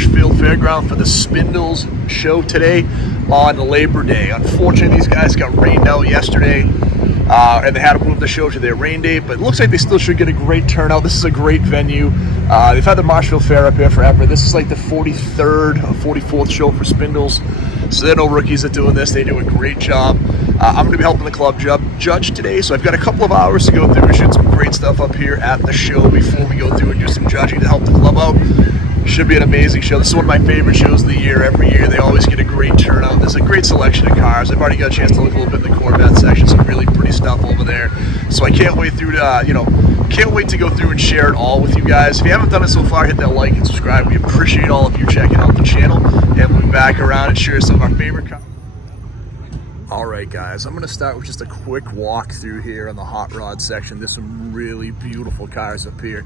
Marshfield Fairground for the Spindles show today on Labor Day. Unfortunately, these guys got rained out yesterday, and they had to move the show to their rain date, but it looks like they still should get a great turnout. This is a great venue. They've had the Marshfield Fair up here forever. This is like the 43rd or 44th show for Spindles, so they're no rookies at doing this. They do a great job. I'm going to be helping the club judge today, so I've got a couple of hours to go through and shoot some great stuff up here at the show before we go through and do some judging to help the club out. Should be an amazing show. This is one of my favorite shows of the year. Every year they always get a great turnout. There's a great selection of cars. I've already got a chance to look a little bit in the Corvettes section, some really pretty stuff over there. So I can't wait through to, can't wait to go through and share it all with you guys. If you haven't done it so far, hit that like and subscribe. We appreciate all of you checking out the channel, and we'll be back around and share some of our favorite cars. Alright guys, I'm going to start with just a quick walk through here on the hot rod section. There's some really beautiful cars up here.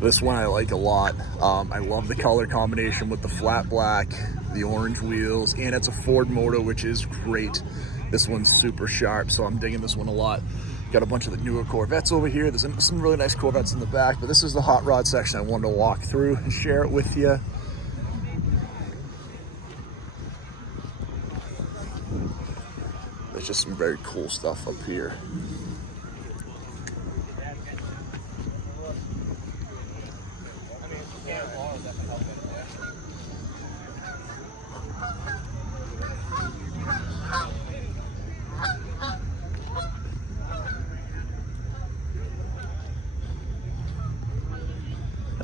This one I like a lot. I love the color combination with the flat black, the orange wheels, and it's a Ford motor, which is great. This one's super sharp, so I'm digging this one a lot. Got a bunch of the newer Corvettes over here. There's some really nice Corvettes in the back, but this is the hot rod section I wanted to walk through and share it with you. There's just some very cool stuff up here.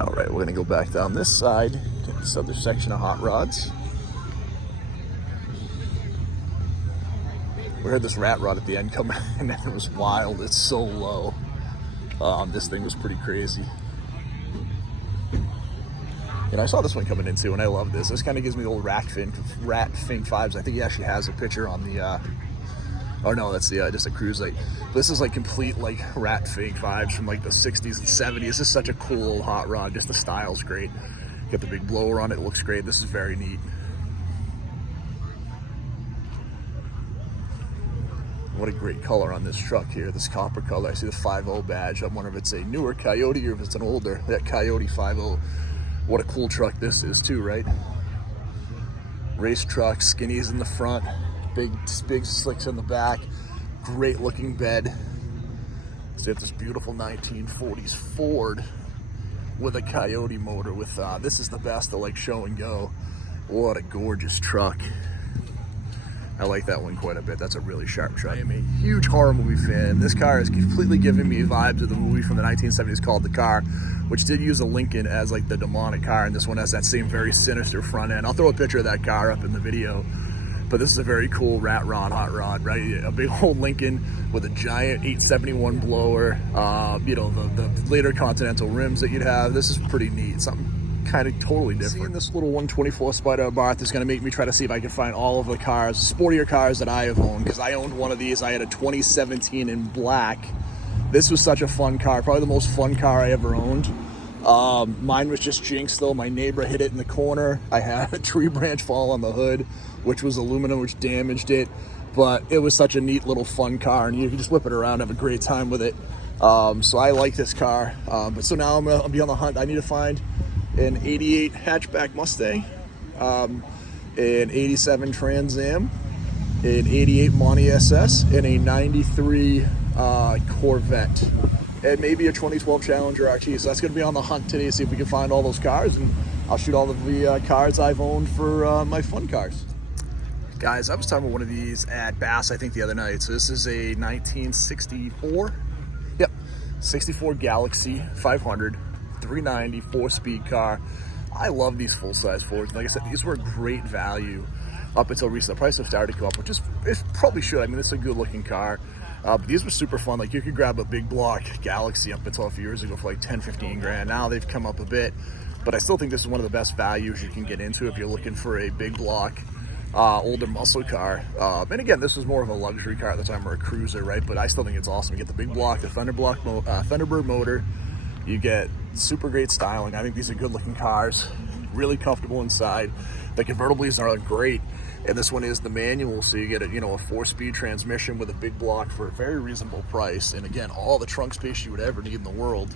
All right, we're gonna go back down this side to this other section of hot rods. We heard this rat rod at the end come in, and it was wild. It's so low. This thing was pretty crazy. And I saw this one coming in too, and I love this. This kind of gives me the old Rat Fink vibes. I think he actually has a picture on the, oh no, that's the just a cruise light. This is like complete like Rat Fink vibes from like the 60s and 70s. This is such a cool old hot rod. Just the style's great. Got the big blower on it. It looks great. This is very neat. What a great color on this truck here, this copper color. I see the 5.0 badge. I'm wondering if it's a newer Coyote or if it's an older, that Coyote 5.0. What a cool truck this is too, right? Race truck, skinnies in the front, big slicks in the back, great looking bed. So you have this beautiful 1940s Ford with a Coyote motor with, this is the best to like show and go. What a gorgeous truck. I like that one quite a bit. That's a really sharp truck. I am a huge horror movie fan. This car is completely giving me vibes of the movie from the 1970s called The Car, which did use a Lincoln as like the demonic car, and this one has that same very sinister front end. I'll throw a picture of that car up in the video. But this is a very cool rat rod, hot rod, right? A big old Lincoln with a giant 871 blower, the later Continental rims that you'd have. This is pretty neat. Something kind of totally different. Seeing this little 124 Spider Barth is going to make me try to see if I can find all of the cars, sportier cars that I have owned, because I owned one of these. I had a 2017 in black. This was such a fun car, probably the most fun car I ever owned. Mine was just jinxed though. My neighbor hit it in the corner. I had a tree branch fall on the hood, which was aluminum, which damaged it. But it was such a neat little fun car, and you can just whip it around, have a great time with it. So I like this car. But so now I'll be on the hunt. I need to find an 88 hatchback Mustang, an 87 Trans Am, an 88 Monty SS, and a 93 Corvette, and maybe a 2012 Challenger RT. So that's going to be on the hunt today to see if we can find all those cars, and I'll shoot all of the cars I've owned for my fun cars. Guys, I was talking about one of these at Bass, I think, the other night. So this is a 1964, 64 Galaxy 500. 390 4-speed car. I love these full-size Fords. Like I said, these were a great value up until recently. The price have started to go up, which is it probably should. I mean, this is a good-looking car. But these were super fun. Like, you could grab a big block Galaxy up until a few years ago for like 10-15 grand. Now they've come up a bit, but I still think this is one of the best values you can get into if you're looking for a big block older muscle car. And again, this was more of a luxury car at the time, or a cruiser, right? But I still think it's awesome. You get the big block, the Thunderbird motor. You get super great styling. I think these are good looking cars, really comfortable inside. The convertibles are great, and this one is the manual, so you get a 4-speed transmission with a big block for a very reasonable price. And again, all the trunk space you would ever need in the world.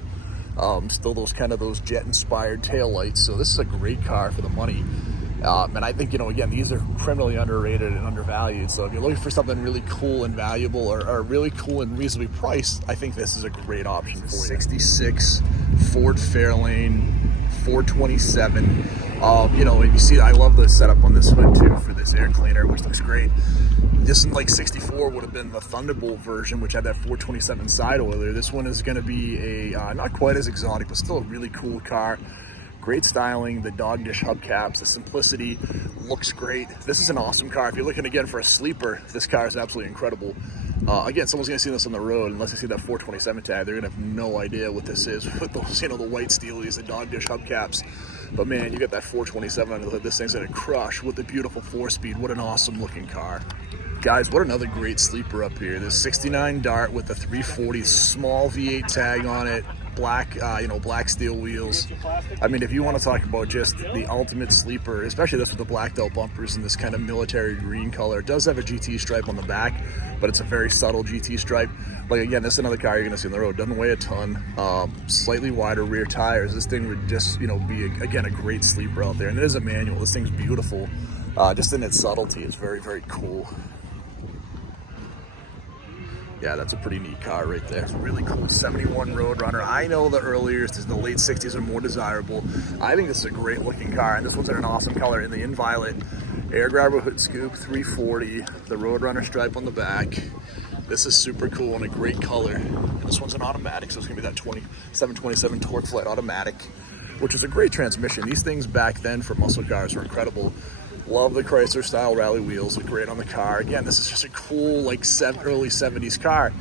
Still those kind of those jet inspired taillights. So this is a great car for the money. And I think, you know, again, these are criminally underrated and undervalued. So if you're looking for something really cool and valuable, or really cool and reasonably priced, I think this is a great option for you. 66 Ford Fairlane 427. You know, and you see, I love the setup on this hood too for this air cleaner, which looks great. This in like 64 would have been the Thunderbolt version, which had that 427 side oiler. This one is going to be a not quite as exotic, but still a really cool car. Great styling, the dog dish hubcaps, the simplicity, looks great. This is an awesome car. If you're looking again for a sleeper, this car is absolutely incredible. Again, someone's gonna see this on the road, unless they see that 427 tag, they're gonna have no idea what this is with those, you know, the white steelies, the dog dish hubcaps. But man, you got that 427 under the hood, this thing's gonna crush with the beautiful 4-speed. What an awesome looking car. Guys, what another great sleeper up here. This 69 Dart with the 340 small V8 tag on it. Black, you know, black steel wheels. I mean, if you want to talk about just the ultimate sleeper, especially this with the blacked out bumpers and this kind of military green color. It does have a GT stripe on the back, but it's a very subtle GT stripe. Like, again, this is another car you're going to see on the road. Doesn't weigh a ton. Slightly wider rear tires. This thing would just, you know, be, again, a great sleeper out there. And it is a manual. This thing's beautiful. Just in its subtlety, it's very, very cool. Yeah, that's a pretty neat car right there. It's a really cool 71 Roadrunner. I know the earlier, the late 60s are more desirable. I think this is a great looking car, and this one's in an awesome color in the in violet. Air grabber hood scoop, 340, the Roadrunner stripe on the back. This is super cool and a great color. And this one's an automatic, so it's gonna be that 727 Torque Flight automatic, which is a great transmission. These things back then for muscle cars were incredible. Love the Chrysler style rally wheels, look great on the car. Again, this is just a cool, like, early 70s car.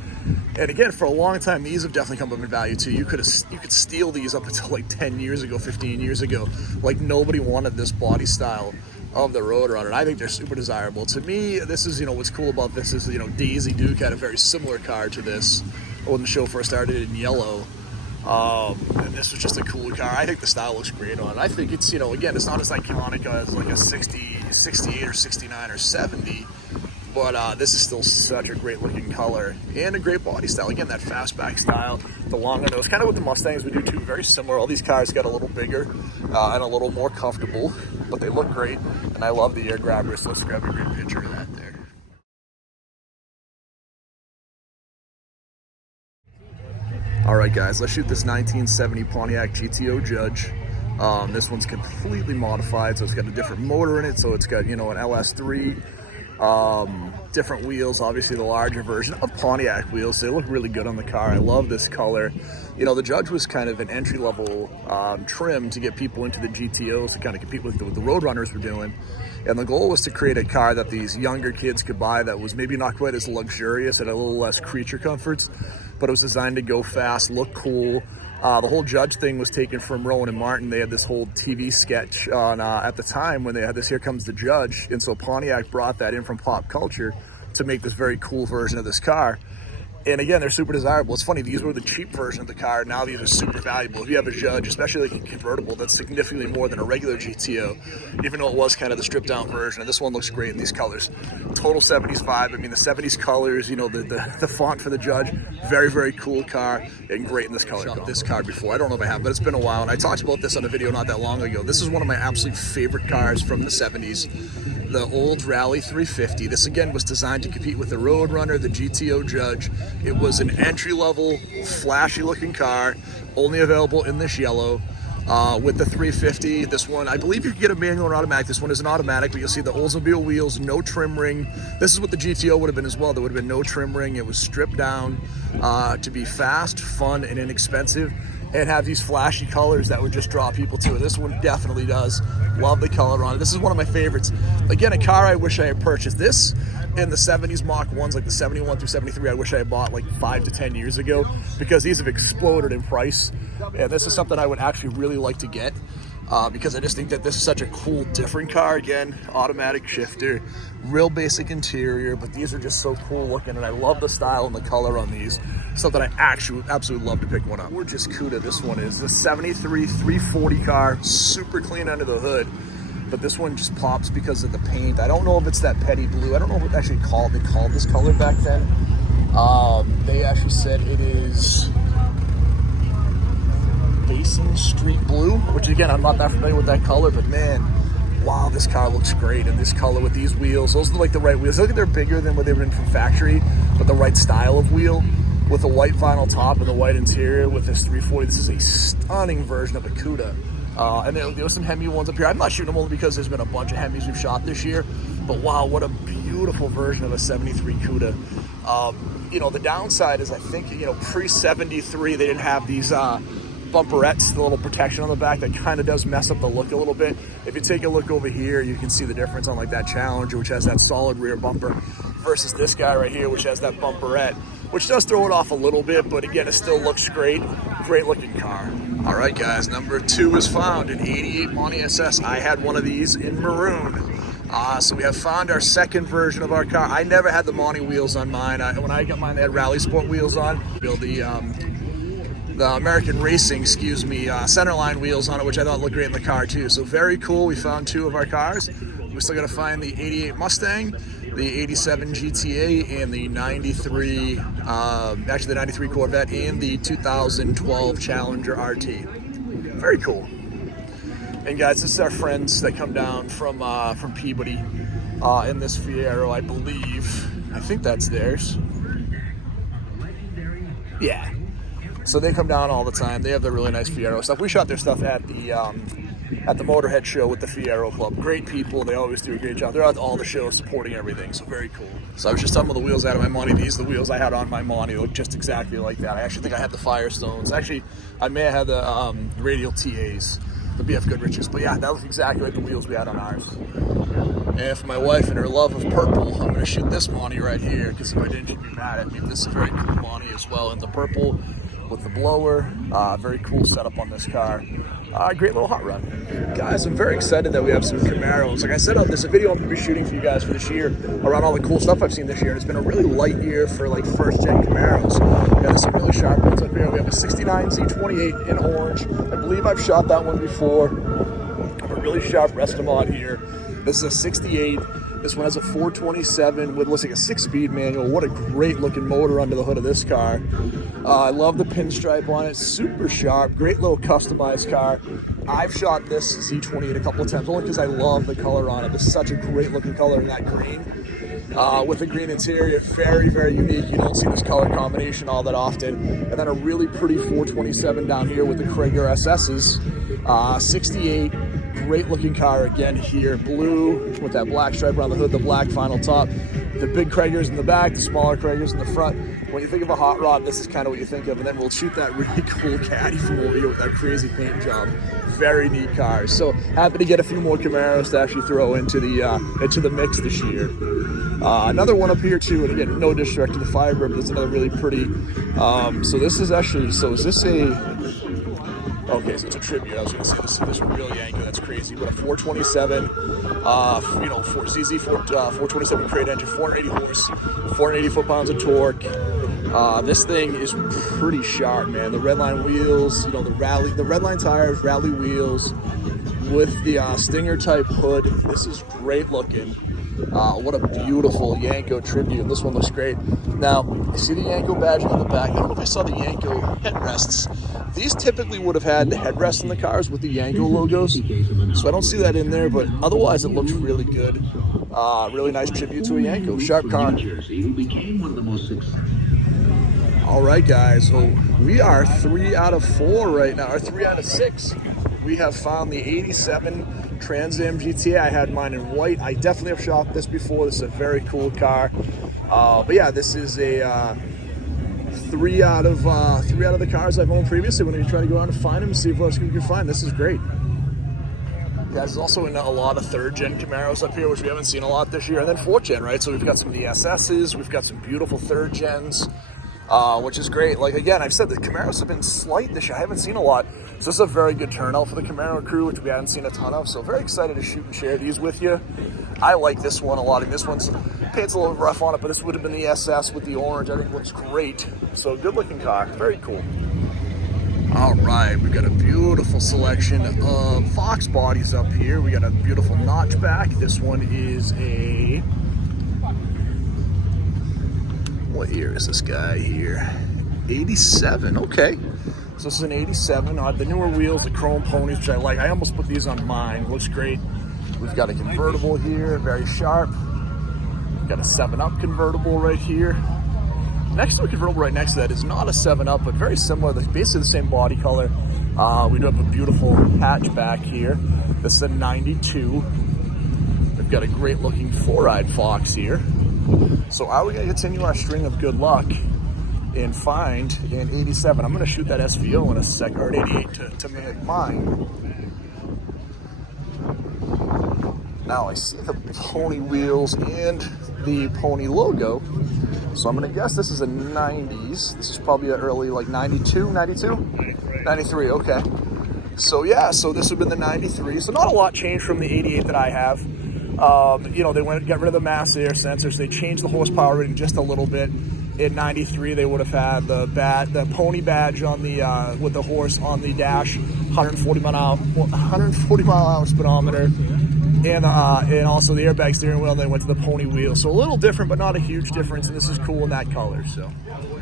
And again, for a long time, these have definitely come up in value too. You could steal these up until like 10 years ago, 15 years ago. Like, nobody wanted this body style of the Roadrunner, and I think they're super desirable. To me, this is, you know, what's cool about this is, you know, Daisy Duke had a very similar car to this when the show first started in yellow. And this was just a cool car. I think the style looks great on it. I think it's, you know, again, it's not as iconic as like a 60, 68 or 69 or 70, but this is still such a great looking color and a great body style. Again, that fastback style, the longer nose, kind of what the Mustangs would do too, very similar. All these cars got a little bigger and a little more comfortable, but they look great, and I love the air grabbers. So let's grab a great picture of that there. All right, guys, let's shoot this 1970 Pontiac GTO Judge. This one's completely modified, so it's got a different motor in it. So it's got, you know, an LS3, different wheels, obviously the larger version of Pontiac wheels. So they look really good on the car. I love this color. You know, the Judge was kind of an entry-level trim to get people into the GTOs to kind of compete with what the Roadrunners were doing. And the goal was to create a car that these younger kids could buy that was maybe not quite as luxurious and a little less creature comforts, but it was designed to go fast, look cool. The whole Judge thing was taken from Rowan and Martin. They had this whole TV sketch on at the time when they had this Here Comes the Judge, and so Pontiac brought that in from pop culture to make this very cool version of this car. And again, they're super desirable. It's funny, these were the cheap version of the car. Now these are super valuable. If you have a Judge, especially like a convertible, that's significantly more than a regular GTO, even though it was kind of the stripped down version. And this one looks great in these colors. Total 70s vibe. I mean, the 70s colors, you know, the font for the Judge, very, very cool car and great in this color. I've shot this car before. I don't know if I have, but it's been a while. And I talked about this on a video not that long ago. This is one of my absolute favorite cars from the 70s. The old Rally 350. This again was designed to compete with the Roadrunner, the GTO Judge. It was an entry-level, flashy-looking car, only available in this yellow. With the 350, this one, I believe you can get a manual or automatic. This one is an automatic, but you'll see the Oldsmobile wheels, no trim ring. This is what the GTO would have been as well. There would have been no trim ring. It was stripped down to be fast, fun, and inexpensive, and have these flashy colors that would just draw people to it. This one definitely does. Love the color on it. This is one of my favorites. Again, a car I wish I had purchased. This in the 70s Mach 1s, like the 71 through 73, I wish I had bought like 5 to 10 years ago, because these have exploded in price. And this is something I would actually really like to get, because I just think that this is such a cool, different car. Again, automatic shifter, real basic interior, but these are just so cool looking, and I love the style and the color on these. Something I actually absolutely love to pick one up. Gorgeous Cuda this one is. The 73 340 car, super clean under the hood, but this one just pops because of the paint. I don't know if it's that petty blue. I don't know what they called this color back then. They actually said it is Basin Street Blue, which again, I'm not that familiar with that color, but man, wow, this car looks great in this color with these wheels. Those are like the right wheels. Look at they're bigger than what they were in from factory, but the right style of wheel with a white vinyl top and the white interior with this 340. This is a stunning version of a Cuda. And there were some Hemi ones up here. I'm not shooting them only because there's been a bunch of Hemis we've shot this year. But wow, what a beautiful version of a 73 Cuda. You know, the downside is I think, you know, pre-73, they didn't have these bumperettes, the little protection on the back that kind of does mess up the look a little bit. If you take a look over here, you can see the difference on like that Challenger, which has that solid rear bumper, versus this guy right here, which has that bumperette, which does throw it off a little bit, but again, it still looks great. Great looking car. All right, guys, number 2 is found, an 88 Monty SS. I had one of these in maroon. So we have found our second version of our car. I never had the Monty wheels on mine. When I got mine, they had Rally Sport wheels on. Build the American Racing, centerline wheels on it, which I thought looked great in the car too. So very cool. We found 2 of our cars. We still got to find the 88 Mustang, the 87 GTA, and the 93, actually the 93 Corvette, and the 2012 Challenger RT. Very cool. And guys, this is our friends that come down from Peabody in this Fiero, I believe. I think that's theirs. Yeah. So they come down all the time. They have the really nice Fiero stuff. We shot their stuff at the Motorhead show with the Fiero Club. Great people. They always do a great job. They're at all the shows supporting everything. So very cool. So I was just talking about the wheels out of my Monty. These are the wheels I had on my Monty. They look just exactly like that. I actually think I had the Firestones. Actually, I may have had the Radial TAs, the BF Goodriches. But yeah, that was exactly like the wheels we had on ours. And for my wife and her love of purple, I'm going to shoot this Monty right here, because if I didn't, she'd be mad at me. This is a very cool Monty as well in the purple with the blower. Very cool setup on this car. Great little hot rod. Guys, I'm very excited that we have some Camaros. Like I said, there's a video I'm going to be shooting for you guys for this year around all the cool stuff I've seen this year. And it's been a really light year for like first gen Camaros. We got some really sharp ones up here. We have a 69 Z28 in orange. I believe I've shot that one before. I have a really sharp Restamod here. This is a 68. This one has a 427 with, looks like a 6-speed manual. What a great looking motor under the hood of this car. I love the pinstripe on it, super sharp, great little customized car. I've shot this Z28 a couple of times, only because I love the color on it. This is such a great looking color in that green. With the green interior, very, very unique. You don't see this color combination all that often. And then a really pretty 427 down here with the Chrysler SS's, 68. Great looking car again here, blue with that black stripe around the hood, the black final top, the big Craigers in the back, the smaller Craigers in the front. When you think of a hot rod, this is kind of what you think of. And then we'll shoot that really cool caddy from over here with that crazy paint job. Very neat cars. So happy to get a few more Camaros to actually throw into the mix this year. Another one up here too, and again, no disrespect to the Firebird, but there's another really pretty. So this is actually, so is this a? Okay, so it's a tribute. I was going to say this real Yanko. That's crazy. But a 427, for ZZ 427 crate engine, 480 horse, 480 foot-pounds of torque. This thing is pretty sharp, man. The redline wheels, the redline tires, rally wheels, with the Stinger type hood. This is great looking. What a beautiful Yanko tribute. This one looks great. Now, you see the Yanko badging on the back. I don't know if I saw the Yanko headrests. These typically would have had the headrests in the cars with the Yanko logos, so I don't see that in there, but otherwise it looks really good. Really nice tribute to a Yanko. Sharp car. All right, guys, so we are 3 out of 4 right now, or 3 out of 6. We have found the 87 Trans Am GTO. I had mine in white. I definitely have shot this before. This is a very cool car. But yeah, this is a 3 out of the cars I've owned previously. When you try to go out and find them and see what else we can find, this is great. Yeah, there's also a lot of 3rd gen Camaros up here, which we haven't seen a lot this year, and then 4th gen, right? So we've got some of the SS's, we've got some beautiful 3rd gens, which is great. Like again, I've said the Camaros have been slight this year. I haven't seen a lot. So this is a very good turnout for the Camaro crew, which we haven't seen a ton of. So very excited to shoot and share these with you. I like this one a lot. And this one's paint's a little rough on it, but this would have been the SS with the orange. I think it looks great. So good looking car, very cool. All right, we've got a beautiful selection of Fox bodies up here. We got a beautiful notchback. This one is a, what year is this guy here? 87, okay. So this is an 87. The newer wheels, the chrome ponies, which I like. I almost put these on mine. Looks great. We've got a convertible here, very sharp. We've got a 7-Up convertible right here. Next to a convertible right next to that is not a 7-Up, but very similar. They're basically the same body color. We do have a beautiful hatchback here. This is a 92. We've got a great looking 4-eyed Fox here. So are we gonna continue our string of good luck and find an 87? I'm gonna shoot that SVO in a sec, or an 88 to mimic mine. Now I see the pony wheels and the pony logo. So I'm gonna guess this is a 90s. This is probably an early like 92, 93, okay. So yeah, so this would have been the 93. So not a lot changed from the 88 that I have. You know, they got rid of the mass air sensors. They changed the horsepower rating just a little bit. In 93, they would have had the pony badge on the with the horse on the dash, 140 mile hour speedometer, and also the airbag steering wheel. And they went to the pony wheel, so a little different, but not a huge difference. And this is cool in that color. So,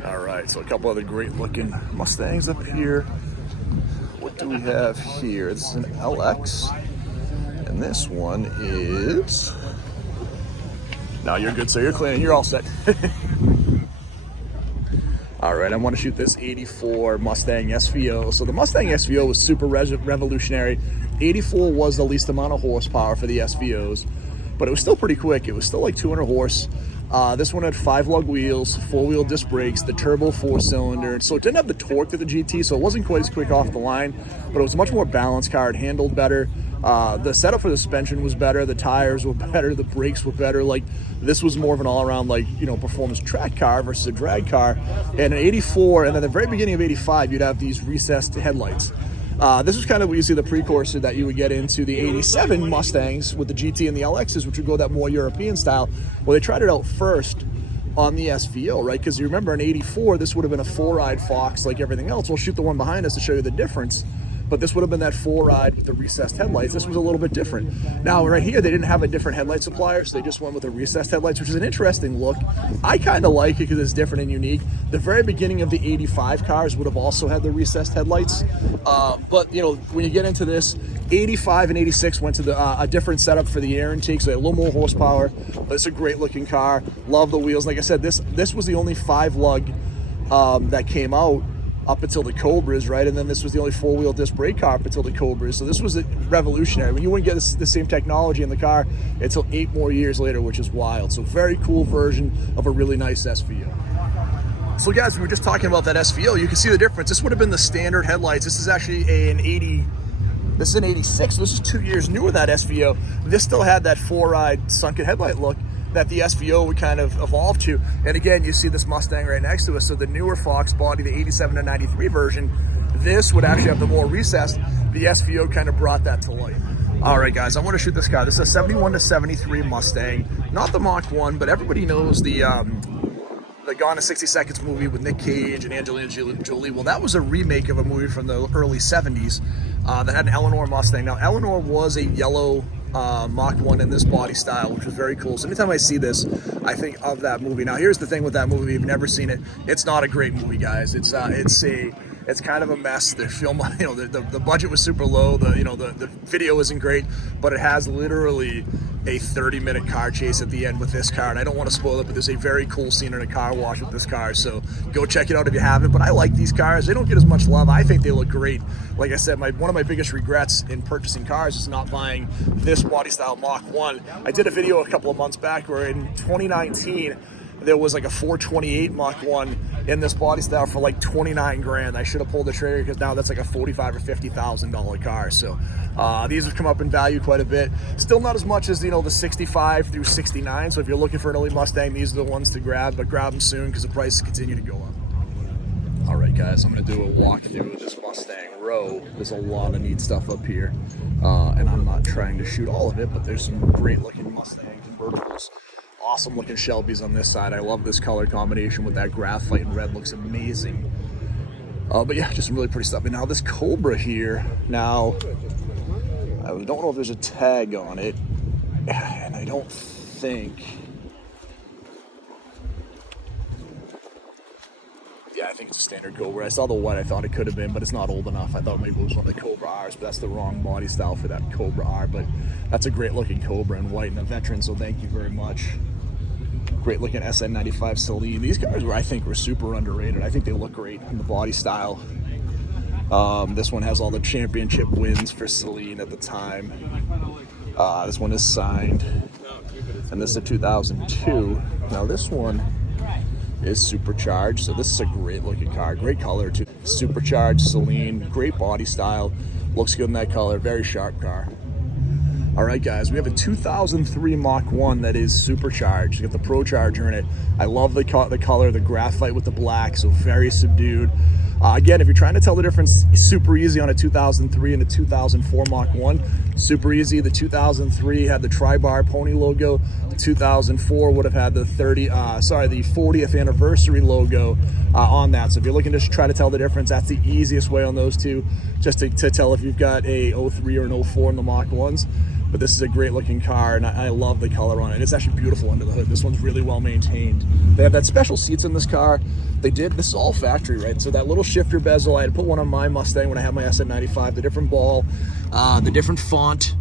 all right. So a couple other great looking Mustangs up here. What do we have here? This is an LX. And this one is, no, you're good, sir. You're clean. You're all set. All right, I want to shoot this 84 Mustang SVO. So the Mustang SVO was super revolutionary. 84 was the least amount of horsepower for the SVOs, but it was still pretty quick. It was still like 200 horse. This one had 5-lug wheels, 4-wheel disc brakes, the turbo 4-cylinder. So it didn't have the torque of the GT, so it wasn't quite as quick off the line, but it was a much more balanced car. It handled better. The setup for the suspension was better. The tires were better. The brakes were better. Like, this was more of an all-around, like, you know, performance track car versus a drag car. And in 84, and then the very beginning of 85, you'd have these recessed headlights. This was kind of what you see the precursor that you would get into the 87 Mustangs with the GT and the LXs, which would go that more European style. Well, they tried it out first on the SVO, right? Because you remember in 84, this would have been a 4-eyed Fox like everything else. We'll shoot the one behind us to show you the difference. But this would have been that 4-eyed with the recessed headlights. This was a little bit different. Now, right here, they didn't have a different headlight supplier, so they just went with the recessed headlights, which is an interesting look. I kind of like it because it's different and unique. The very beginning of the 85 cars would have also had the recessed headlights. But, you know, when you get into this, 85 and 86 went to a different setup for the air intake, so they had a little more horsepower. But it's a great-looking car. Love the wheels. Like I said, this was the only 5-lug that came out up until the Cobras, right? And then this was the only 4-wheel disc brake car up until the Cobras. So this was revolutionary. When you wouldn't get the same technology in the car until 8 more years later, which is wild. So very cool version of a really nice SVO. So guys, we were just talking about that SVO. You can see the difference. This would have been the standard headlights. This is actually an 80. This is an 86. So this is 2 years newer, that SVO. This still had that 4-eyed sunken headlight look that the SVO would kind of evolve to. And again, you see this Mustang right next to us. So the newer Fox body, the 87 to 93 version, this would actually have the more recessed. The SVO kind of brought that to light. All right, guys, I want to shoot this car. This is a 71 to 73 Mustang, not the Mach 1, but everybody knows the Gone in 60 Seconds movie with Nick Cage and Angelina Jolie. Well, that was a remake of a movie from the early 70s that had an Eleanor Mustang. Now, Eleanor was a yellow Mach 1 in this body style, which was very cool. So anytime I see this, I think of that movie. Now, here's the thing with that movie: if you've never seen it, it's not a great movie, guys. It's kind of a mess. The film, you know, the budget was super low. The video isn't great, but it has literally a 30-minute car chase at the end with this car. And I don't want to spoil it, but there's a very cool scene in a car wash with this car. So go check it out if you haven't. But I like these cars. They don't get as much love. I think they look great. Like I said, one of my biggest regrets in purchasing cars is not buying this body style Mach 1. I did a video a couple of months back where in 2019, there was like a 428 Mach 1 in this body style for like 29 grand. I should have pulled the trigger because now that's like a $45,000 or $50,000 car. So these have come up in value quite a bit. Still not as much as, you know, the 65 through 69. So if you're looking for an early Mustang, these are the ones to grab, but grab them soon because the prices continue to go up. All right, guys, I'm going to do a walkthrough of this Mustang Row. There's a lot of neat stuff up here, and I'm not trying to shoot all of it, but there's some great looking Mustang convertibles. Awesome looking Chevys on this side. I love this color combination with that graphite and red. Looks amazing. But yeah, just some really pretty stuff. And now this Cobra here. Now, I don't know if there's a tag on it, and I don't think. Yeah, I think it's a standard Cobra. I saw the white, I thought it could have been, but it's not old enough. I thought maybe it was one of the Cobra R's, but that's the wrong body style for that Cobra R. But that's a great looking Cobra in white and a veteran, so thank you very much. Great looking SN95 Celine. These cars I think were super underrated. I think they look great in the body style. This one has all the championship wins for Celine at the time. This one is signed, and this is a 2002. Now this one is supercharged, so this is a great looking car, great color too. Supercharged Celine, great body style, looks good in that color, very sharp car. All right, guys, we have a 2003 Mach 1 that is supercharged. You got the Pro Charger in it. I love the color, the graphite with the black, so very subdued. Again, if you're trying to tell the difference, super easy on a 2003 and a 2004 Mach 1. Super easy. The 2003 had the Tri-Bar Pony logo. The 2004 would have had the 40th anniversary logo on that. So if you're looking to try to tell the difference, that's the easiest way on those two, just to tell if you've got a 03 or an 04 in the Mach 1s. But this is a great looking car, and I love the color on it. It's actually beautiful under the hood. This one's really well maintained. They have that special seats in this car. This is all factory, right? So that little shifter bezel, I had to put one on my Mustang when I had my SN95, the different ball, the different font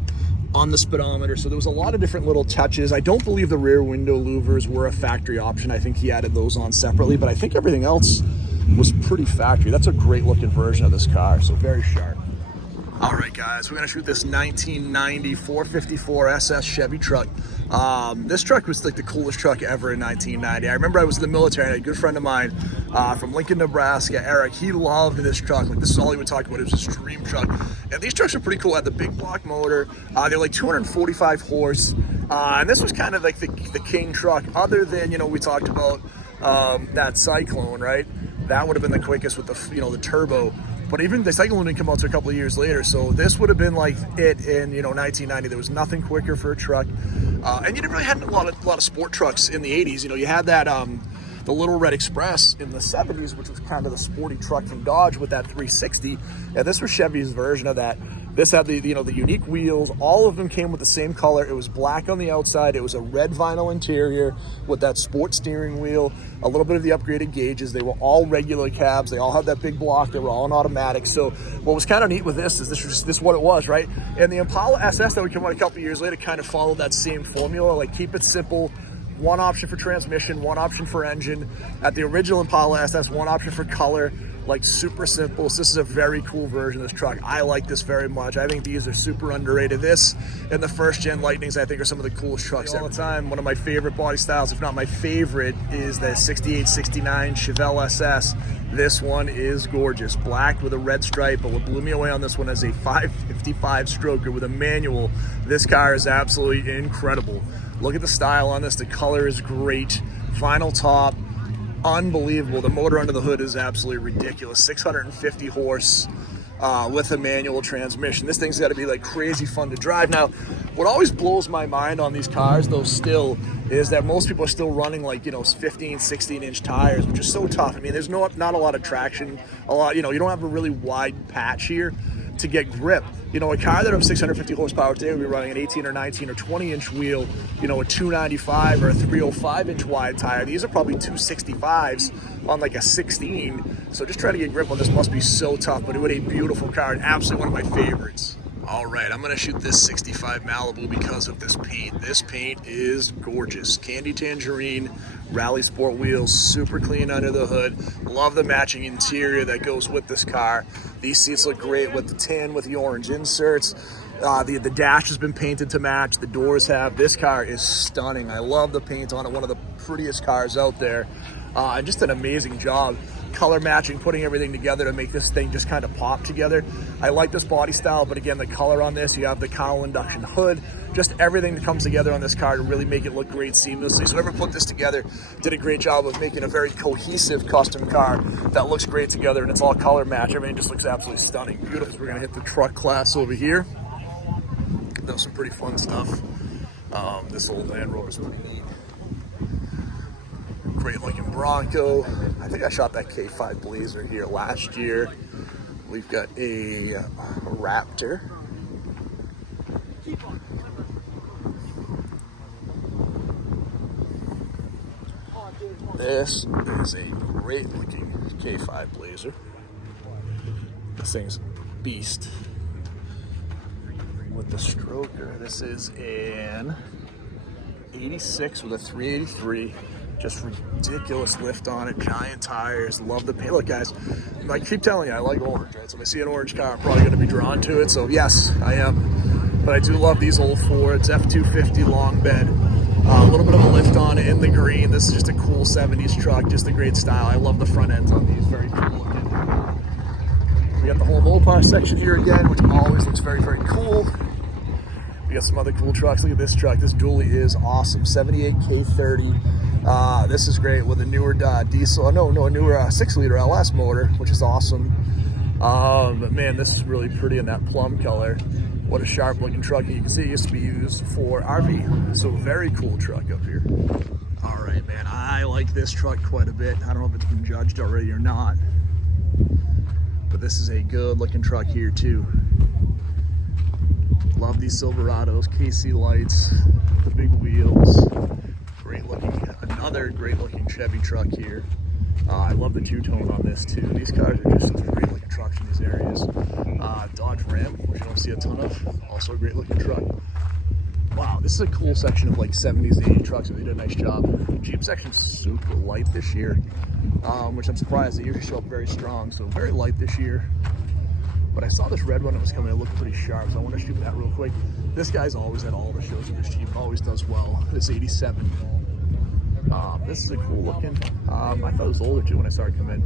on the speedometer. So there was a lot of different little touches. I don't believe the rear window louvers were a factory option. I think he added those on separately, but I think everything else was pretty factory. That's a great looking version of this car, so very sharp. All right, guys, we're gonna shoot this 1990 454 SS Chevy truck. This truck was like the coolest truck ever in 1990. I remember I was in the military, and a good friend of mine from Lincoln, Nebraska, Eric, he loved this truck. Like, this is all he would talk about. It was his dream truck. And these trucks are pretty cool. Had the big block motor. They're like 245 horse. And this was kind of like the king truck, other than, you know, we talked about that Cyclone, right? That would have been the quickest with the, you know, the turbo. But even the Cyclone didn't come out to a couple of years later, so this would have been like it in, you know, 1990. There was nothing quicker for a truck, and you didn't really have a lot of sport trucks in the 80s. You know, you had that the Little Red Express in the 70s, which was kind of the sporty truck from Dodge with that 360. And this was Chevy's version of that. This had the, you know, the unique wheels. All of them came with the same color. It was black on the outside. It was a red vinyl interior with that sport steering wheel, a little bit of the upgraded gauges. They were all regular cabs. They all had that big block. They were all in automatic. So what was kind of neat with this is this what it was, right? And the Impala SS that would come out a couple years later kind of followed that same formula, like keep it simple. One option for transmission, one option for engine. At the original Impala SS, one option for color, like super simple. So this is a very cool version of this truck. I like this very much. I think these are super underrated. This and the first gen Lightnings, I think, are some of the coolest trucks all the time. One of my favorite body styles, if not my favorite, is the 68, 69 Chevelle SS. This one is gorgeous. Black with a red stripe, but what blew me away on this one is a 555 stroker with a manual. This car is absolutely incredible. Look at the style on this. The color is great. Vinyl top, unbelievable. The motor under the hood is absolutely ridiculous. 650 horse with a manual transmission. This thing's got to be like crazy fun to drive. Now, what always blows my mind on these cars, though, still, is that most people are still running like, you know, 15, 16-inch tires, which is so tough. I mean, there's not a lot of traction. You know, you don't have a really wide patch here to get grip. You know, a car that has 650 horsepower today would be running an 18 or 19 or 20-inch wheel, you know, a 295 or a 305-inch wide tire. These are probably 265s on like a 16. So just trying to get grip on this must be so tough, but it was a beautiful car and absolutely one of my favorites. All right, I'm gonna shoot this 65 Malibu because of this paint. This paint is gorgeous. Candy tangerine, rally sport wheels, super clean under the hood. Love the matching interior that goes with this car. These seats look great with the tan with the orange inserts. The dash has been painted to match. The doors have. This car is stunning. I love the paint on it. One of the prettiest cars out there. And just an amazing job. Color matching, putting everything together to make this thing just kind of pop together. I like this body style, but again, the color on this, you have the cowl induction hood, just everything that comes together on this car to really make it look great seamlessly. So whoever put this together did a great job of making a very cohesive custom car that looks great together, and it's all color match. Everything just looks absolutely stunning. Beautiful. We're gonna hit the truck class over here. That was some pretty fun stuff. This old Land Rover is pretty neat. Great looking Bronco. I think I shot that K5 Blazer here last year. We've got a Raptor. This is a great looking K5 Blazer. This thing's a beast. With the stroker, this is an 86 with a 383. Just ridiculous lift on it, giant tires, love the paint. Look guys, I keep telling you, I like orange, right? So if I see an orange car, I'm probably gonna be drawn to it. So yes, I am. But I do love these old Fords, F250 long bed. A little bit of a lift on it in the green. This is just a cool 70s truck, just a great style. I love the front ends on these, very cool looking. We got the whole Mopar section here again, which always looks very, very cool. We got some other cool trucks. Look at this truck. This dually is awesome. 78 K30. This is great with a newer diesel. No, a newer 6-liter LS motor, which is awesome. But man, this is really pretty in that plum color. What a sharp looking truck. You can see it used to be used for RV. So very cool truck up here. All right, man. I like this truck quite a bit. I don't know if it's been judged already or not. But this is a good looking truck here too. Love these Silverados, KC lights, the big wheels. Great looking, another great looking Chevy truck here. I love the two-tone on this too. These cars are just great looking trucks in these areas. Dodge Ram, which you don't see a ton of, also a great looking truck. Wow, this is a cool section of like 70s and 80s trucks. They did a nice job. Jeep section's super light this year, which I'm surprised. They usually show up very strong, so very light this year. But I saw this red one that was coming. It looked pretty sharp, so I want to shoot that real quick. This guy's always at all the shows in this Jeep. Always does well. This 87. This is a cool looking. I thought it was older too when I saw it come in.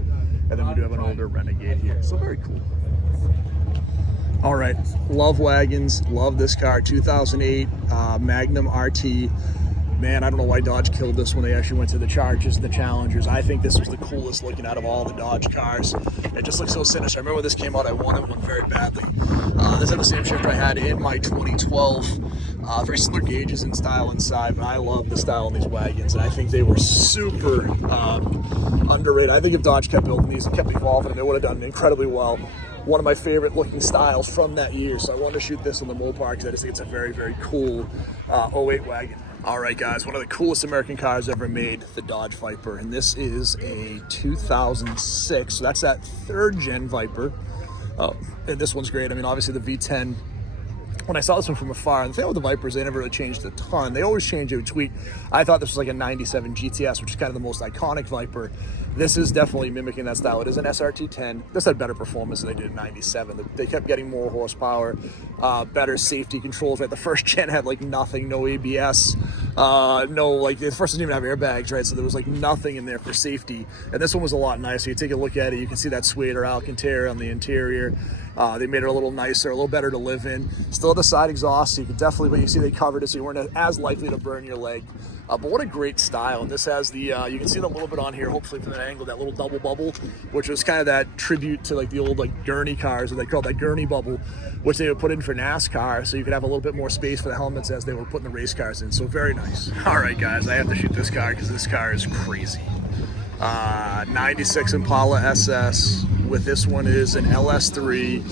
And then we do have an older Renegade here. So very cool. All right, love Wagons. Love this car. 2008 Magnum RT. Man, I don't know why Dodge killed this when they actually went to the Chargers and the Challengers. I think this was the coolest looking out of all the Dodge cars. It just looks so sinister. I remember when this came out, I wanted one very badly. This is the same shifter I had in my 2012. Very similar gauges and style inside, but I love the style of these Wagons, and I think they were super underrated. I think if Dodge kept building these and kept evolving, they would have done incredibly well. One of my favorite looking styles from that year, so I wanted to shoot this on the Mopar because I just think it's a very, very cool 08 wagon. All right, guys, one of the coolest American cars ever made, the Dodge Viper, and this is a 2006, so that's that third-gen Viper. And this one's great. I mean, obviously the V10, when I saw this one from afar, and the thing with the Vipers, they never really changed a ton. They always change, they would tweak. I thought this was like a 97 GTS, which is kind of the most iconic Viper. This is definitely mimicking that style. It is an SRT10. This had better performance than they did in 97. They kept getting more horsepower, better safety controls, right? The first gen had like nothing, no ABS, no, like the first one didn't even have airbags, right? So there was like nothing in there for safety. And this one was a lot nicer. You take a look at it, you can see that suede or Alcantara on the interior. They made it a little nicer, a little better to live in. Still the side exhaust, so you could definitely, but you see they covered it so you weren't as likely to burn your leg. But what a great style. And this has the, you can see it a little bit on here, hopefully from that angle, that little double bubble, which was kind of that tribute to like the old like gurney cars, or they called that gurney bubble, which they would put in for NASCAR, so you could have a little bit more space for the helmets as they were putting the race cars in. So very nice. All right, guys, I have to shoot this car because this car is crazy. 96 Impala SS. With this one is an LS3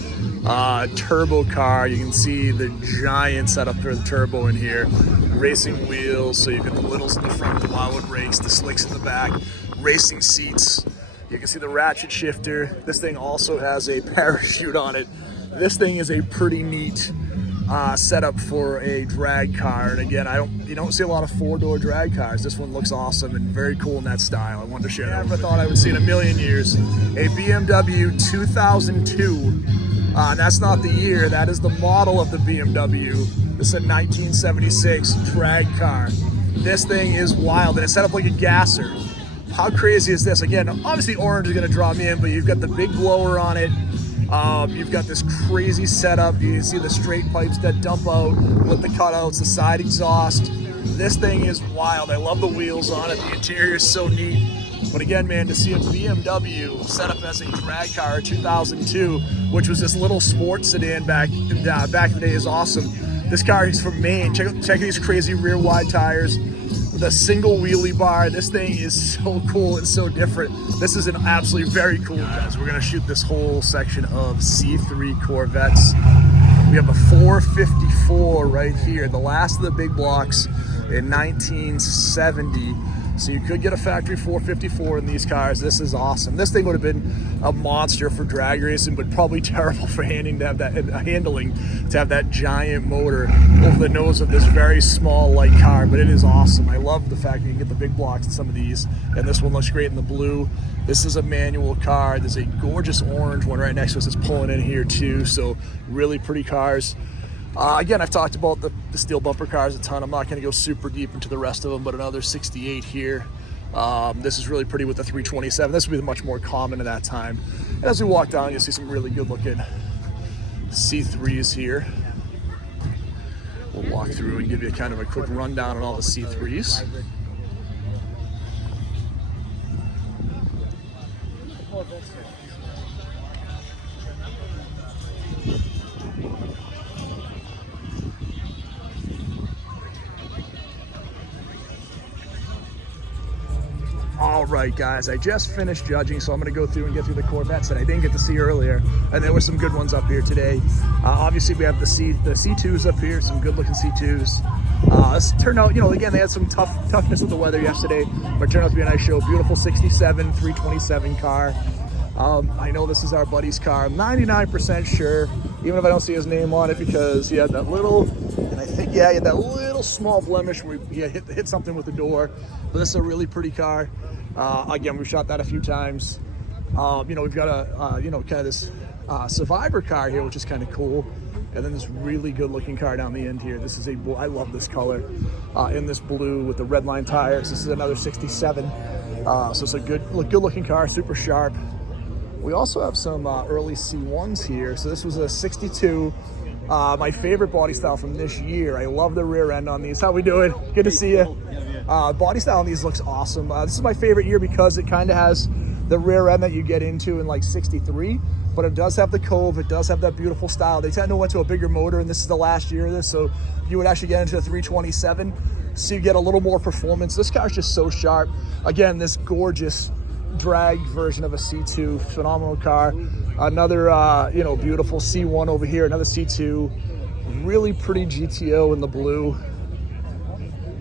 turbo car. You can see the giant setup for the turbo in here. Racing wheels, so you get the littles in the front, the wildwood brakes, the slicks in the back, racing seats. You can see the ratchet shifter. This thing also has a parachute on it. This thing is a pretty neat setup for a drag car. And again, you don't see a lot of four-door drag cars. This one looks awesome and very cool in that style. I wanted to share that. I never thought I would see in a million years a BMW 2002. And that's not the year, that is the model of the BMW. This is a 1976 drag car. This thing is wild, and it's set up like a gasser. How crazy is this? Again, obviously orange is gonna draw me in, but you've got the big blower on it. You've got this crazy setup. You can see the straight pipes that dump out with the cutouts, the side exhaust. This thing is wild. I love the wheels on it. The interior is so neat. But again, man, to see a BMW set up as a drag car in 2002, which was this little sports sedan back in the day, is awesome. This car is from Maine. Check these crazy rear wide tires. The single wheelie bar. This thing is so cool and so different. This is an absolutely very cool, guys. We're gonna shoot this whole section of C3 Corvettes. We have a 454 right here, the last of the big blocks in 1970. So you could get a factory 454 in these cars. This is awesome. This thing would have been a monster for drag racing, but probably terrible for handling to have that giant motor over the nose of this very small light car. But it is awesome. I love the fact that you can get the big blocks in some of these, and this one looks great in the blue. This is a manual car. There's a gorgeous orange one right next to us that's pulling in here too. So really pretty cars. Again, I've talked about the steel bumper cars a ton. I'm not going to go super deep into the rest of them, but another 68 here. This is really pretty with the 327. This would be much more common at that time. And as we walk down, you'll see some really good looking C3s here. We'll walk through and give you kind of a quick rundown on all the C3s. All right, guys, I just finished judging, so I'm going to go through and get through the Corvettes that I didn't get to see earlier, and there were some good ones up here today. Obviously, we have the C2s up here, some good-looking C2s. This turned out, again, they had some toughness with the weather yesterday, but it turned out to be a nice show. Beautiful 67, 327 car. I know this is our buddy's car. I'm 99% sure, even if I don't see his name on it, because he had that little, and I think, yeah, he had that little small blemish where he hit something with the door. But this is a really pretty car. Again, we've shot that a few times. We've got a, kind of this Survivor car here, which is kind of cool. And then this really good looking car down the end here. This is I love this color in this blue with the red line tires. This is another 67. So it's a good looking car, super sharp. We also have some early C1s here. So this was a 62. My favorite body style from this year. I love the rear end on these. How we doing? Good to see you. Body style on these looks awesome. This is my favorite year because it kind of has the rear end that you get into in like 63, but it does have the cove. It does have that beautiful style. They tend to went to a bigger motor, and this is the last year of this, so you would actually get into a 327, so you get a little more performance. This car's just so sharp. Again, this gorgeous drag version of a C2, phenomenal car. Another, beautiful C1 over here, another C2, really pretty GTO in the blue.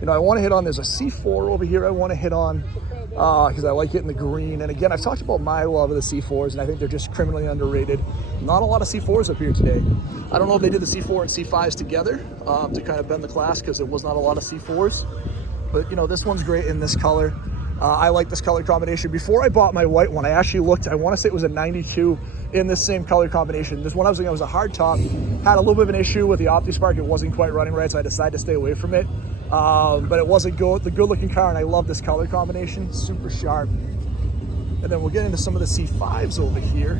I want to hit on, there's a C4 over here I want to hit on because I like it in the green. And again, I've talked about my love of the C4s, and I think they're just criminally underrated. Not a lot of C4s up here today. I don't know if they did the C4 and C5s together to kind of bend the class, because there was not a lot of C4s. But, this one's great in this color. I like this color combination. Before I bought my white one, I actually looked, I want to say it was a 92 in this same color combination. This one I was looking at was a hard top. Had a little bit of an issue with the OptiSpark. It wasn't quite running right, so I decided to stay away from it. But it was the good looking car, and I love this color combination, super sharp. And then we'll get into some of the C5s over here.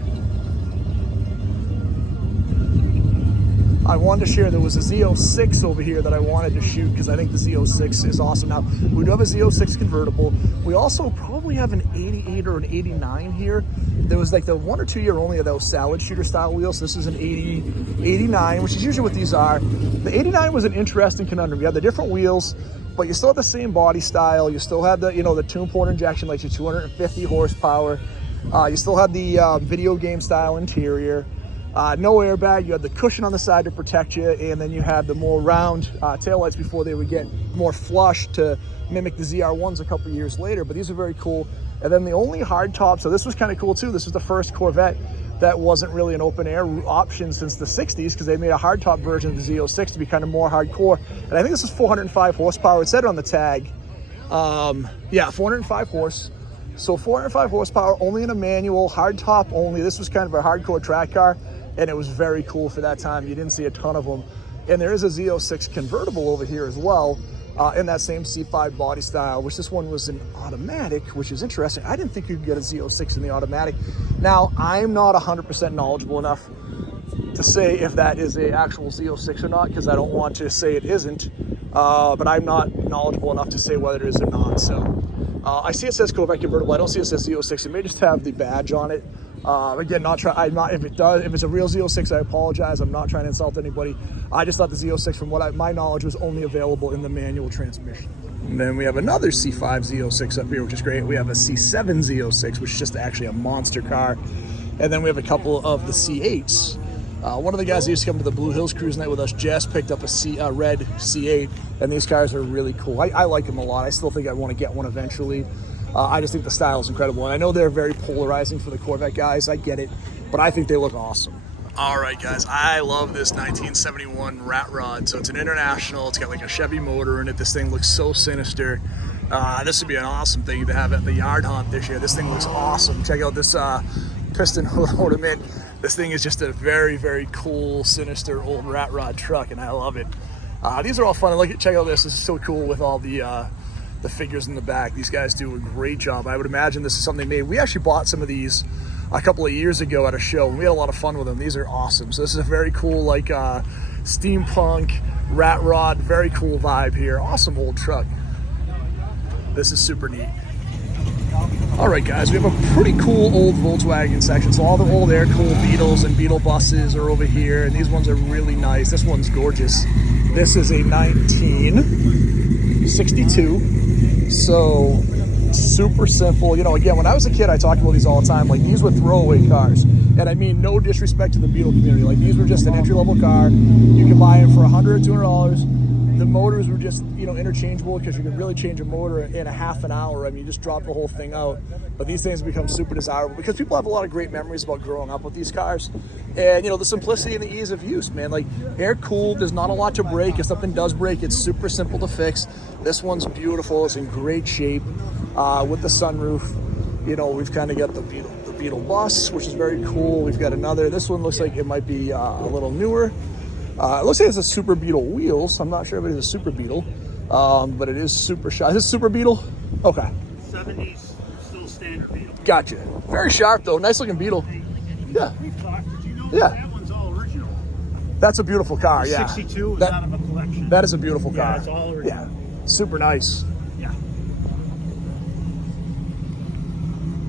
I wanted to share, there was a Z06 over here that I wanted to shoot because I think the Z06 is awesome. Now, we do have a Z06 convertible. We also probably have an 88 or an 89 here. There was like the 1 or 2 year only of those salad shooter style wheels. This is an 89, which is usually what these are. The 89 was an interesting conundrum. You had the different wheels, but you still have the same body style. You still had the, the tune port injection, like your 250 horsepower. You still had the video game style interior. No airbag. You had the cushion on the side to protect you, and then you had the more round taillights before they would get more flush to mimic the ZR1s a couple years later. But these are very cool. And then the only hard top, so this was kind of cool too. This was the first Corvette that wasn't really an open air option since the 60s, because they made a hard top version of the Z06 to be kind of more hardcore. And I think this is 405 horsepower. It said it on the tag. 405 horse. So 405 horsepower, only in a manual, hard top only. This was kind of a hardcore track car, and it was very cool for that time. You didn't see a ton of them. And there is a Z06 convertible over here as well, in that same C5 body style, which this one was an automatic, which is interesting. I didn't think you could get a Z06 in the automatic. Now, I'm not 100% knowledgeable enough to say if that is a actual Z06 or not, because I don't want to say it isn't, but I'm not knowledgeable enough to say whether it is or not. So I see it says Corvette convertible. I don't see it says Z06. It may just have the badge on it. Again, if it's a real Z06, I apologize. I'm not trying to insult anybody. I just thought the Z06, from my knowledge, was only available in the manual transmission. And then we have another C5 Z06 up here, which is great. We have a C7 Z06, which is just actually a monster car. And then we have a couple of the C8s. One of the guys that used to come to the Blue Hills Cruise night with us, Jess, picked up a red C8, and these cars are really cool. I like them a lot. I still think I want to get one eventually. I just think the style is incredible, and I know they're very polarizing for the Corvette guys. I get it, but I think they look awesome. All right, guys, I love this 1971 Rat Rod. So it's an International. It's got like a Chevy motor in it. This thing looks so sinister. This would be an awesome thing to have at the yard hunt this year. This thing looks awesome. Check out this piston ornament. This thing is just a very, very cool, sinister old Rat Rod truck, and I love it. These are all fun. Check out this. This is so cool with all the figures in the back. These guys do a great job. I would imagine this is something they made. We actually bought some of these a couple of years ago at a show, and we had a lot of fun with them. These are awesome. So this is a very cool, like steampunk Rat Rod, very cool vibe here. Awesome old truck. This is super neat. All right, guys, we have a pretty cool old Volkswagen section. So all the old air-cooled Beetles and Beetle buses are over here, and these ones are really nice. This one's gorgeous. This is a 1962, so super simple. You know, again, when I was a kid, I talked about these all the time. Like, these were throwaway cars, and I mean no disrespect to the Beetle community. Like, these were just an entry-level car. You could buy them for $100 or $200. The motors were just, you know, interchangeable because you could really change a motor in a half an hour. I mean, you just drop the whole thing out. But these things become super desirable because people have a lot of great memories about growing up with these cars. And, you know, the simplicity and the ease of use, man. Like, air-cooled, there's not a lot to break. If something does break, it's super simple to fix. This one's beautiful. It's in great shape with the sunroof. You know, we've kind of got the Beetle bus, which is very cool. We've got another. This one looks like it might be a little newer. It looks like it's a Super Beetle wheels. I'm not sure if it is a Super Beetle, but it is super sharp. Is this Super Beetle? Okay. 70s, still standard Beetle. Gotcha. Very sharp, though. Nice looking Beetle. Yeah. We've talked. Did you know Yeah. that one's all original? That's a beautiful car, yeah. 62 is out of a collection. That is a beautiful car. Yeah, it's all original. Yeah. Super nice. Yeah.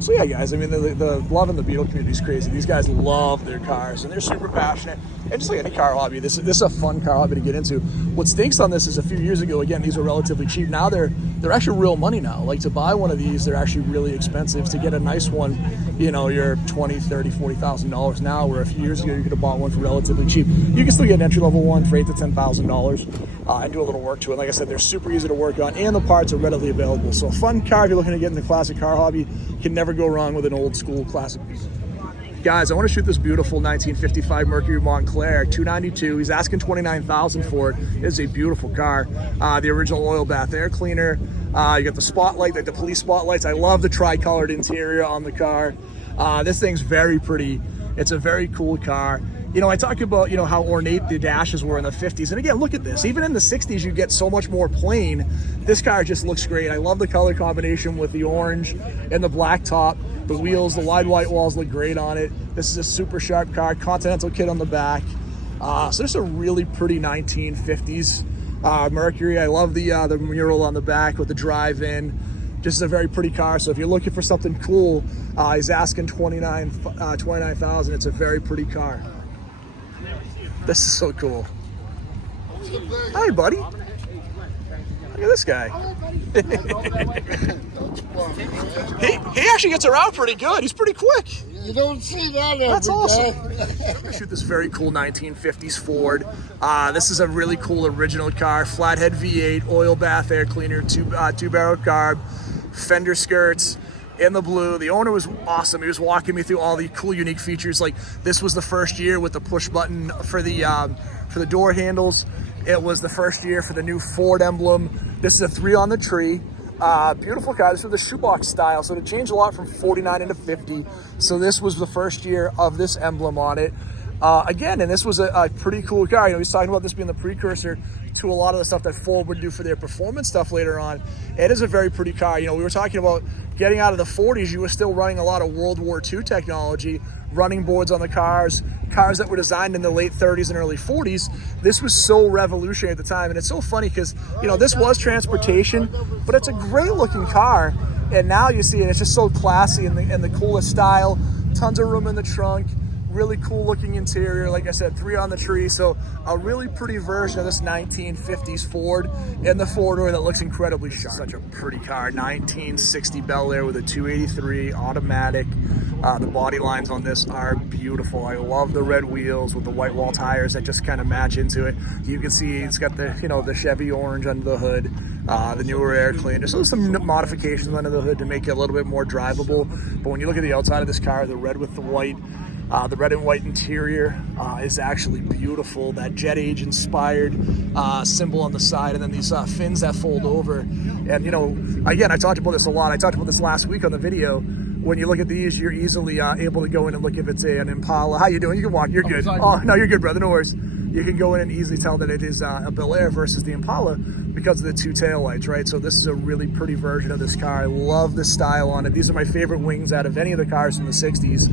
So yeah, guys, I mean, the love in the Beetle community is crazy. These guys love their cars, and they're super passionate. And just like any car hobby, this is a fun car hobby to get into. What stinks on this is a few years ago, again, these were relatively cheap. Now they're actually real money now. Like, to buy one of these, they're actually really expensive. To get a nice one, you know, you're $20,000, $30,000, $40,000 now, where a few years ago you could have bought one for relatively cheap. You can still get an entry-level one for $8,000 to $10,000 and do a little work to it. Like I said, they're super easy to work on, and the parts are readily available. So a fun car if you're looking to get in the classic car hobby. Can never go wrong with an old school classic piece. Guys, I want to shoot this beautiful 1955 Mercury Monclair 292. He's asking $29,000 for it. It is a beautiful car. The original oil bath air cleaner. You got the spotlight, like the police spotlights. I love the tri-colored interior on the car. This thing's very pretty. It's a very cool car. You know, I talk about, you know, how ornate the dashes were in the 50s. And again, look at this. Even in the 60s, you get so much more plain. This car just looks great. I love the color combination with the orange and the black top. The wheels, the wide white walls look great on it. This is a super sharp car. Continental kit on the back. So this is a really pretty 1950s Mercury. I love the mural on the back with the drive-in. Just a very pretty car. So if you're looking for something cool, he's asking $29,000. It's a very pretty car. This is so cool. Hi, buddy. Look at this guy. he actually gets around pretty good. He's pretty quick. You don't see that every That's awesome. day. I'm gonna shoot this very cool 1950s Ford. This is a really cool original car. Flathead V8, oil bath air cleaner, two barrel carb, fender skirts. In the blue. The owner was awesome. He was walking me through all the cool, unique features. Like, this was the first year with the push button for the door handles. It was the first year for the new Ford emblem. This is a 3 on the tree. Beautiful car. This was the shoebox style, so it changed a lot from 49 into 50. So this was the first year of this emblem on it. Again, and this was a pretty cool car. You know, he's talking about this being the precursor to a lot of the stuff that Ford would do for their performance stuff later on. It is a very pretty car. You know, we were talking about getting out of the 40s. You were still running a lot of World War II technology, running boards on the cars that were designed in the late 30s and early 40s. This was so revolutionary at the time. And it's so funny because, you know, this was transportation, but it's a great looking car. And now you see it, it's just so classy and the coolest style. Tons of room in the trunk. Really cool looking interior. Like I said, 3 on the tree. So a really pretty version of this 1950s Ford in the four-door that looks incredibly sharp. Such a pretty car. 1960 Bel Air with a 283 automatic. The body lines on this are beautiful. I love the red wheels with the white wall tires that just kind of match into it. You can see it's got the, you know, the Chevy orange under the hood, the newer air cleaner. So there's some modifications under the hood to make it a little bit more drivable. But when you look at the outside of this car, the red with the white, the red and white interior is actually beautiful. That Jet Age inspired symbol on the side, and then these fins that fold over. And you know, again, I talked about this a lot. I talked about this last week on the video. When you look at these, you're easily able to go in and look if it's an Impala. How you doing? You can walk. You're good. Oh, no, you're good, brother. No worries. You can go in and easily tell that it is a Bel Air versus the Impala because of the 2 taillights, right? So this is a really pretty version of this car. I love the style on it. These are my favorite wings out of any of the cars from the 60s.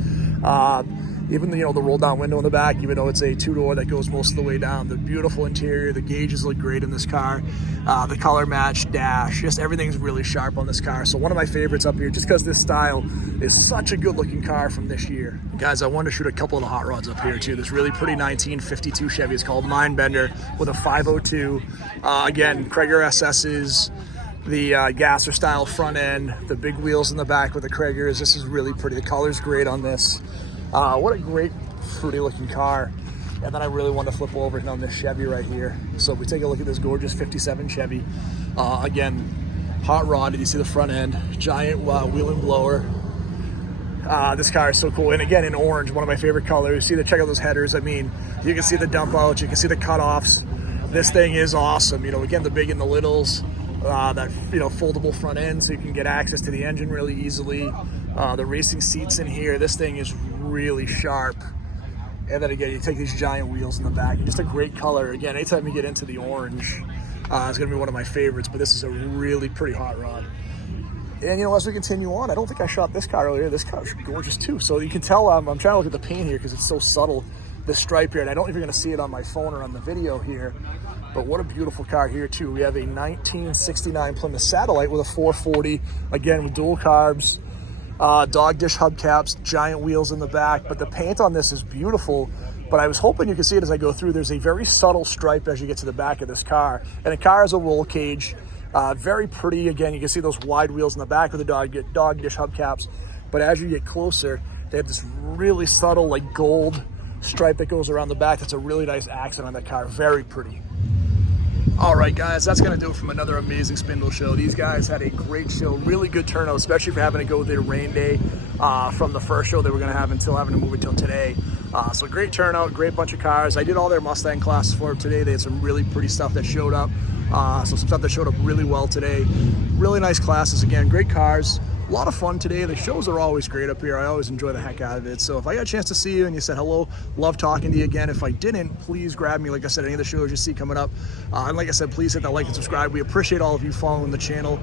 Even the, you know, the roll down window in the back, even though it's a 2-door that goes most of the way down. The beautiful interior, the gauges look great in this car. The color match dash, just everything's really sharp on this car. So one of my favorites up here, just because this style is such a good looking car from this year. Guys, I wanted to shoot a couple of the hot rods up here too. This really pretty 1952 Chevy is called Mindbender with a 502. Again, Chrysler SS's, the gasser style front end, the big wheels in the back with the Kragers. This is really pretty. The color's great on this. What a great fruity looking car. And then I really want to flip over on this Chevy right here. So if we take a look at this gorgeous 57 Chevy, again, hot rod. Did you see the front end? Giant wheel and blower. This car is so cool. And again, in orange, one of my favorite colors. See check out those headers. I mean, you can see the dump outs, you can see the cutoffs. This thing is awesome. You know, again, the big and the littles, that, you know, foldable front end so you can get access to the engine really easily. The racing seats in here. This thing is really sharp. And then again, you take these giant wheels in the back. Just a great color. Again, anytime you get into the orange, it's going to be one of my favorites. But this is a really pretty hot rod. And, you know, as we continue on, I don't think I shot this car earlier. This car is gorgeous too. So you can tell I'm trying to look at the paint here because it's so subtle, this stripe here. And I don't know if you're going to see it on my phone or on the video here. But what a beautiful car here too. We have a 1969 Plymouth Satellite with a 440, again with dual carbs, dog dish hubcaps, giant wheels in the back. But the paint on this is beautiful. But I was hoping you could see it as I go through. There's a very subtle stripe as you get to the back of this car. And the car has a roll cage. Very pretty. Again, you can see those wide wheels in the back of the dog dish hubcaps. But as you get closer, they have this really subtle like gold stripe that goes around the back. That's a really nice accent on that car. Very pretty. All right, guys, that's going to do it from another amazing Spindle show. These guys had a great show, really good turnout, especially for having to go their rain day from the first show they were going to have until having to move it till today. So great turnout, great bunch of cars. I did all their Mustang classes for them today. They had some really pretty stuff that showed up. So some stuff that showed up really well today. Really nice classes, again, great cars. A lot of fun today. The shows are always great up here. I always enjoy the heck out of it. So if I got a chance to see you and you said hello, love talking to you again. If I didn't, please grab me. Like I said, any of the shows you see coming up. And like I said, please hit that like and subscribe. We appreciate all of you following the channel.